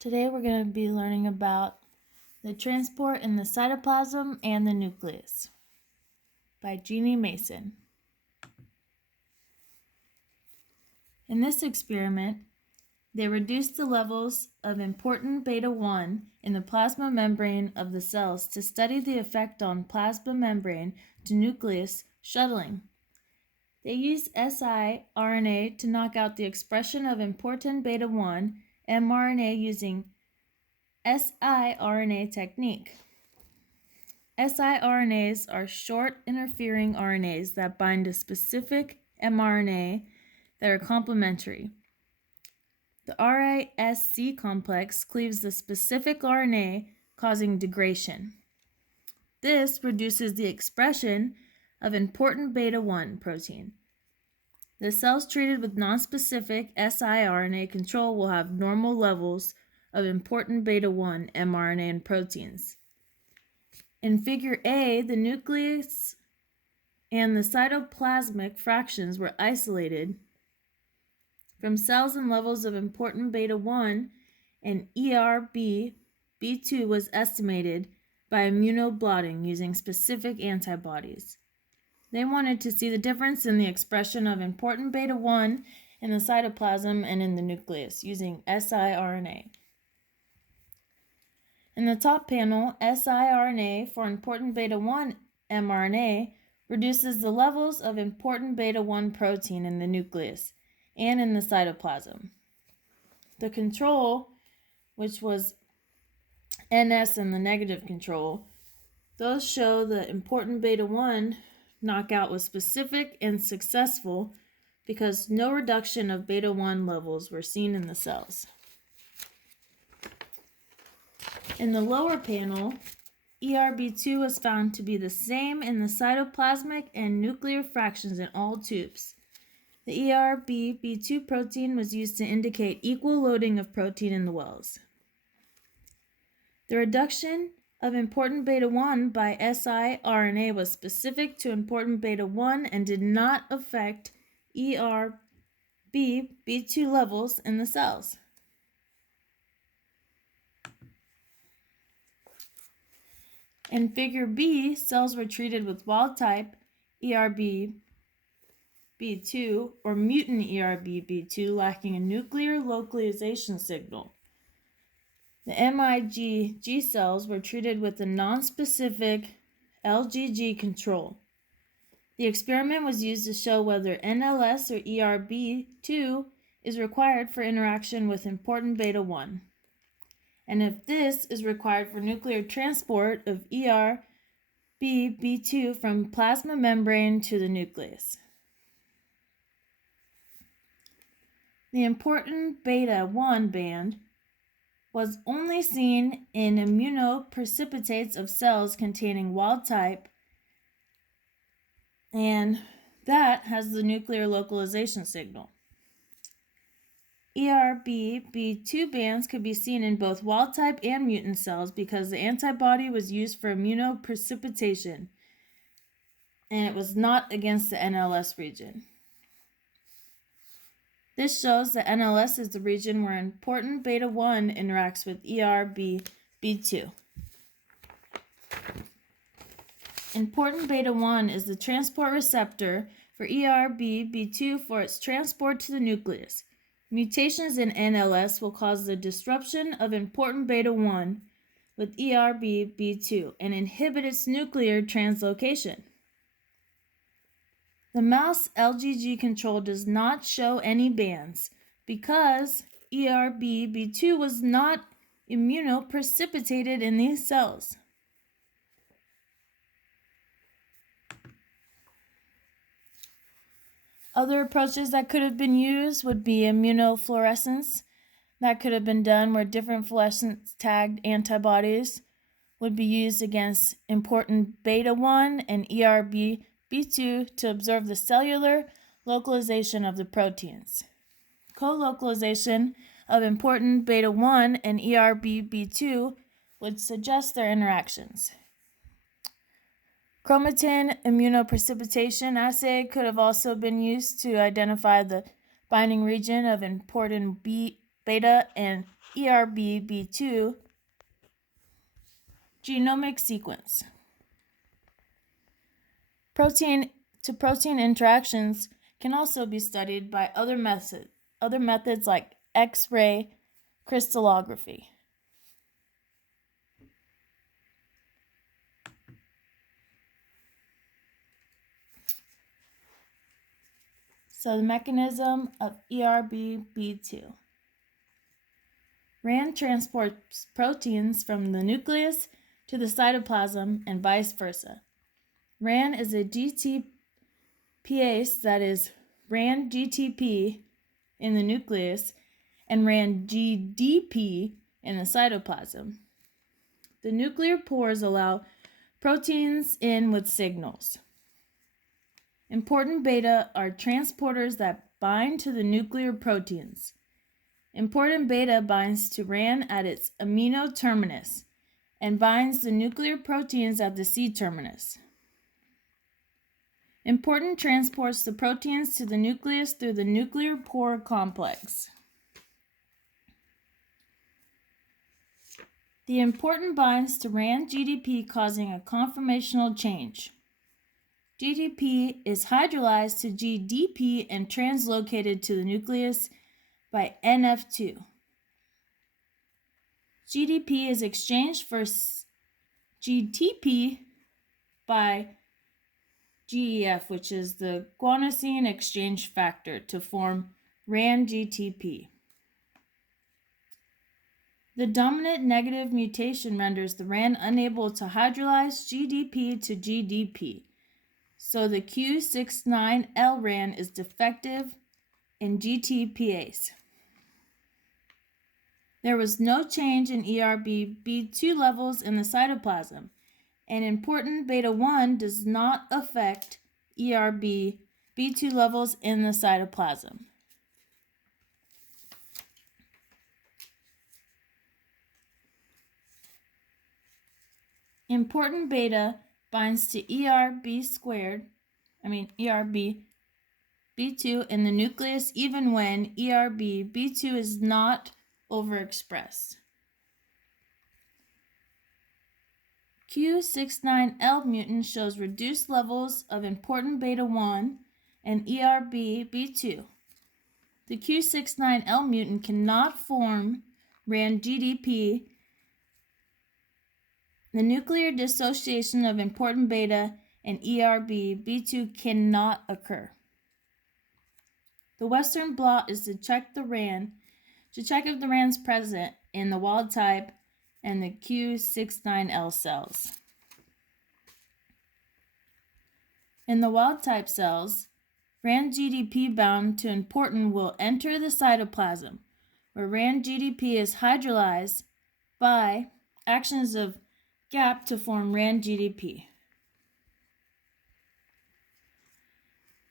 Today we're going to be learning about the transport in the cytoplasm and the nucleus by Jeannie Mason. In this experiment, they reduced the levels of important beta-1 in the plasma membrane of the cells to study the effect on plasma membrane to nucleus shuttling. They used siRNA to knock out the expression of important beta-1 mRNA using siRNA technique. siRNAs are short interfering RNAs that bind a specific mRNA that are complementary. The RISC complex cleaves the specific RNA, causing degradation. This reduces the expression of important beta-1 protein. The cells treated with nonspecific siRNA control will have normal levels of important beta-1 mRNA and proteins. In Figure A, the nucleus and the cytoplasmic fractions were isolated from cells and levels of important beta-1, and ERB-B2 was estimated by immunoblotting using specific antibodies. They wanted to see the difference in the expression of important beta-1 in the cytoplasm and in the nucleus using siRNA. In the top panel, siRNA for important beta-1 mRNA reduces the levels of important beta-1 protein in the nucleus and in the cytoplasm. The control, which was NS and the negative control, those show the important beta-1 knockout was specific and successful because no reduction of beta-1 levels were seen in the cells. In the lower panel, ERB2 was found to be the same in the cytoplasmic and nuclear fractions in all tubes. The ERB-B2 protein was used to indicate equal loading of protein in the wells. The reduction of important beta-1 by siRNA was specific to important beta-1 and did not affect ERB-B2 levels in the cells. In Figure B, cells were treated with wild-type ERB-B2 or mutant ERB-B2 lacking a nuclear localization signal. The MIGG cells were treated with the nonspecific LGG control. The experiment was used to show whether NLS or ERB2 is required for interaction with important beta-1. And if this is required for nuclear transport of ERB-B2 from plasma membrane to the nucleus. The important beta-1 band was only seen in immunoprecipitates of cells containing wild type, and that has the nuclear localization signal. ERB-B2 bands could be seen in both wild-type and mutant cells because the antibody was used for immunoprecipitation, and it was not against the NLS region. This shows that NLS is the region where important beta-1 interacts with ERB-B2. Important beta-1 is the transport receptor for ERB-B2 for its transport to the nucleus. Mutations in NLS will cause the disruption of important beta-1 with ERB-B2 and inhibit its nuclear translocation. The mouse LGG control does not show any bands because ERB-B2 was not immunoprecipitated in these cells. Other approaches that could have been used would be immunofluorescence. That could have been done where different fluorescence tagged antibodies would be used against important beta-1 and ERB-B2 to observe the cellular localization of the proteins. Co-localization of important beta-1 and ERB-B2 would suggest their interactions. Chromatin immunoprecipitation assay could have also been used to identify the binding region of important beta and ERBB2 genomic sequence. Protein-to-protein interactions can also be studied by other methods like X-ray crystallography. So the mechanism of ERBB2. RAN transports proteins from the nucleus to the cytoplasm and vice versa. RAN is a GTPase, that is RAN GTP in the nucleus and RAN GDP in the cytoplasm. The nuclear pores allow proteins in with signals. Important beta are transporters that bind to the nuclear proteins. Important beta binds to RAN at its amino terminus and binds the nuclear proteins at the C terminus. Important transports the proteins to the nucleus through the nuclear pore complex. The important binds to RAN GDP, causing a conformational change. GDP is hydrolyzed to GDP and translocated to the nucleus by NF2. GDP is exchanged for GTP by GEF, which is the guanosine exchange factor, to form RAN GTP. The dominant negative mutation renders the RAN unable to hydrolyze GDP to GDP. So the Q69L RAN is defective in GTPase. There was no change in ERBB2 levels in the cytoplasm, and important beta-1 does not affect ERBB2 levels in the cytoplasm. Important beta binds to ERBB2 in the nucleus even when ERBB2 is not overexpressed. Q69L mutant shows reduced levels of important beta-1 and ERBB2. The Q69L mutant cannot form RAN GDP. The nuclear dissociation of important beta and ERBB2 cannot occur. The Western blot is to check if the RAN is present in the wild type and the Q69L cells. In the wild type cells, RAN GDP bound to important will enter the cytoplasm, where RAN GDP is hydrolyzed by actions of GAP to form RAN GDP.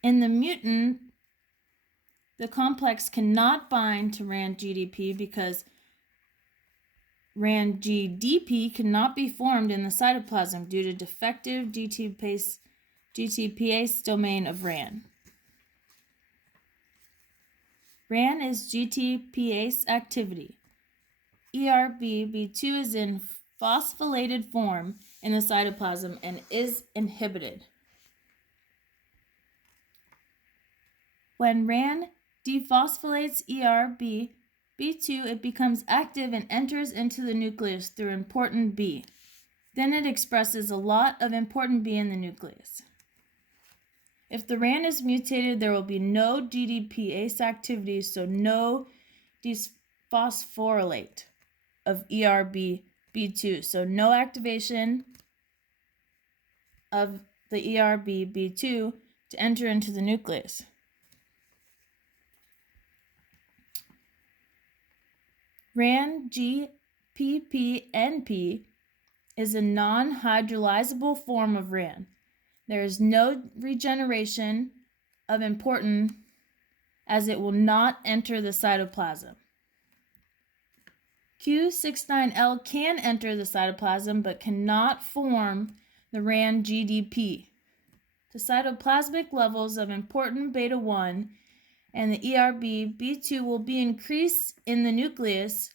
In the mutant, the complex cannot bind to RAN GDP because RAN GDP cannot be formed in the cytoplasm due to defective GTPase domain of RAN. RAN is GTPase activity. ERBB2 is in phosphorylated form in the cytoplasm and is inhibited. When RAN dephosphorylates ERBB2, it becomes active and enters into the nucleus through important B. Then it expresses a lot of important B in the nucleus. If the RAN is mutated, there will be no GDPase activity, so no dephosphorylate of ERBB2, so no activation of the ERBB2 to enter into the nucleus. RAN GPPNP is a non-hydrolyzable form of RAN. There is no regeneration of important as it will not enter the cytoplasm. Q69L can enter the cytoplasm but cannot form the RAN GDP. The cytoplasmic levels of important beta-1 and the ERB-B2 will be increased in the nucleus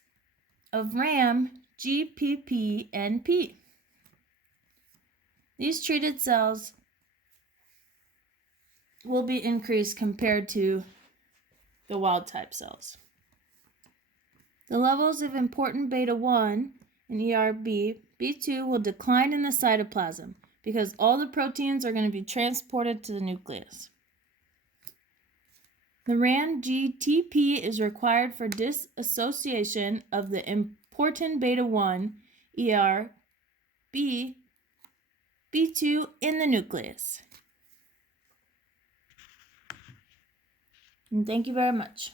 of RAM, GPP, and P. These treated cells will be increased compared to the wild-type cells. The levels of important beta-1 and ERB-B2 will decline in the cytoplasm because all the proteins are going to be transported to the nucleus. The RAN-GTP is required for dissociation of the important beta-1 ERB-B2 in the nucleus. And thank you very much.